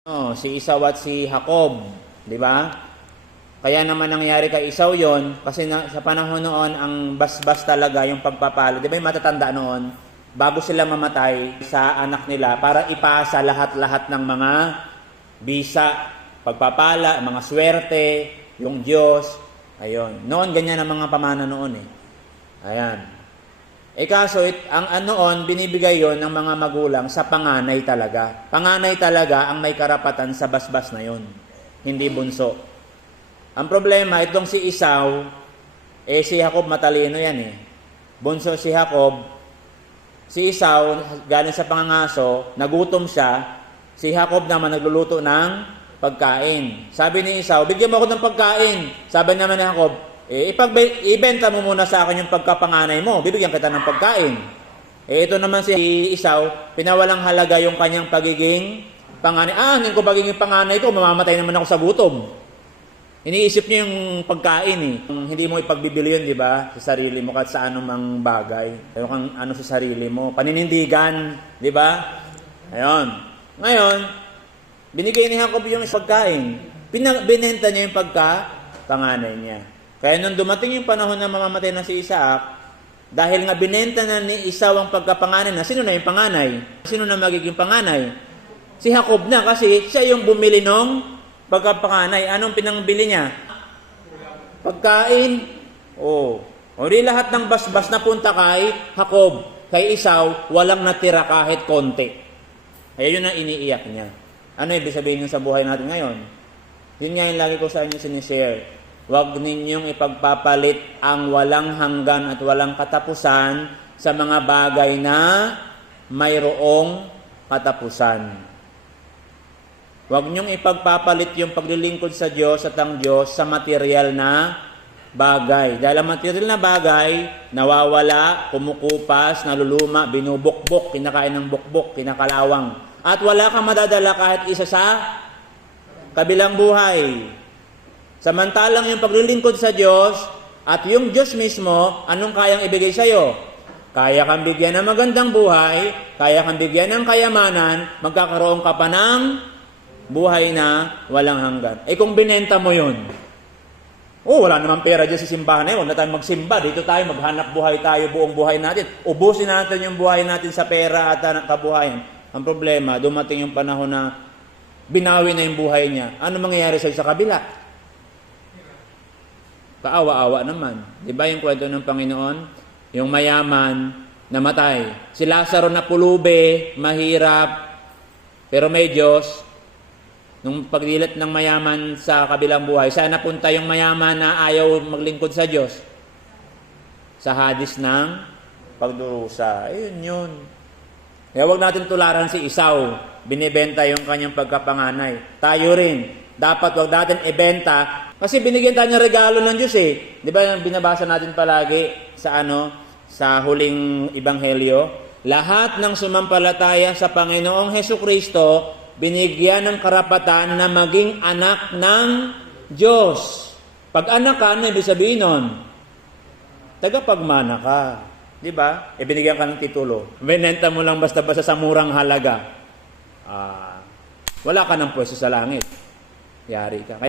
Si Esau at si Jacob, di ba? Kaya naman nangyari kay Esau yon kasi sa panahon noon ang basbas talaga yung pagpapalo. Di ba yung matatanda noon, bago sila mamatay sa anak nila para ipasa lahat-lahat ng mga bisa, pagpapala, mga swerte, yung Diyos. Ayun. Noon ganyan ang mga pamana noon eh. Ayan. Kaso, ang anoon, binibigay yon ng mga magulang sa panganay talaga. Panganay talaga ang may karapatan sa basbas na yon, hindi bunso. Ang problema, itong si Esau, si Jacob matalino yan eh. Bunso si Jacob, si Esau, galing sa pangangaso, nagutom siya, si Jacob naman nagluluto ng pagkain. Sabi ni Esau, bigyan mo ako ng pagkain. Sabi naman ni Jacob, ibenta mo muna sa akin yung pagkapanganay mo, bibigyan kita ng pagkain. Ito naman si Esau, pinawalang halaga yung kanyang pagiging panganay. Hindi ko pagiging panganay ko, mamamatay naman ako sa gutom. Iniisip niya yung pagkain eh. Hindi mo ipagbibili yun, di ba? Sa sarili mo, kahit sa anumang bagay. Ayaw kang ano sa sarili mo. Paninindigan, di ba? Ayun. Ngayon, binigay ni Jacob yung pagkain. Binenta niya yung pagkapanganay niya. Kaya nung dumating yung panahon na mamamatay na si Isaac, dahil nga binenta na ni Esau ang pagkapanganay na, sino na yung panganay? Sino na magiging panganay? Si Jacob na kasi siya yung bumili ng pagkapanganay. Anong pinangbili niya? Pagkain. O di lahat ng basbas na punta kay Jacob, kay Esau, walang natira kahit konti. Kaya yun ang iniiyak niya. Ano ibig sabihin sa buhay natin ngayon? Yun nga yung lagi ko sa inyo sinishare. Huwag ninyong ipagpapalit ang walang hanggan at walang katapusan sa mga bagay na mayroong katapusan. Huwag ninyong ipagpapalit yung paglilingkod sa Diyos at ang Diyos sa material na bagay. Dahil ang material na bagay, nawawala, kumukupas, naluluma, binubukbok, kinakain ng bukbok, kinakalawang. At wala kang madadala kahit isa sa kabilang buhay. Samantalang yung paglilingkod sa Diyos at yung Diyos mismo, anong kayang ibigay sa iyo? Kaya kang bigyan ng magandang buhay, kaya kang bigyan ng kayamanan, magkakaroon ka pa ng buhay na walang hanggan. Kung binenta mo yun, wala namang pera dyan sa simbahan na yun, huwag na tayo magsimba, dito tayo, maghanap buhay tayo buong buhay natin. Ubusin natin yung buhay natin sa pera at kabuhayan. Ang problema, dumating yung panahon na binawi na yung buhay niya. Ano mangyayari sa'yo sa kabila? Kaawa-awa naman. Di ba yung kwento ng Panginoon? Yung mayaman, namatay. Si Lazaro na pulube, mahirap, pero may Diyos. Nung pagdilat ng mayaman sa kabilang buhay, saan napunta yung mayaman na ayaw maglingkod sa Diyos? Sa hadis ng pagdurusa. Ayun yun. Kaya huwag natin tularan si Esau. Binibenta yung kanyang pagkapanganay. Tayo rin. Dapat huwag natin ibenta. Kasi binigyan tayo ng regalo ng Diyos eh. Di ba yung binabasa natin palagi sa huling ebanghelyo? Lahat ng sumampalataya sa Panginoong Hesukristo, binigyan ng karapatan na maging anak ng Diyos. Pag anak ka, ano ibig sabihin nun? Tagapagmana ka. Di ba? Binigyan ka ng titulo. Binenta mo lang basta-basta sa murang halaga. Wala ka ng pwesto sa langit. Yari ka.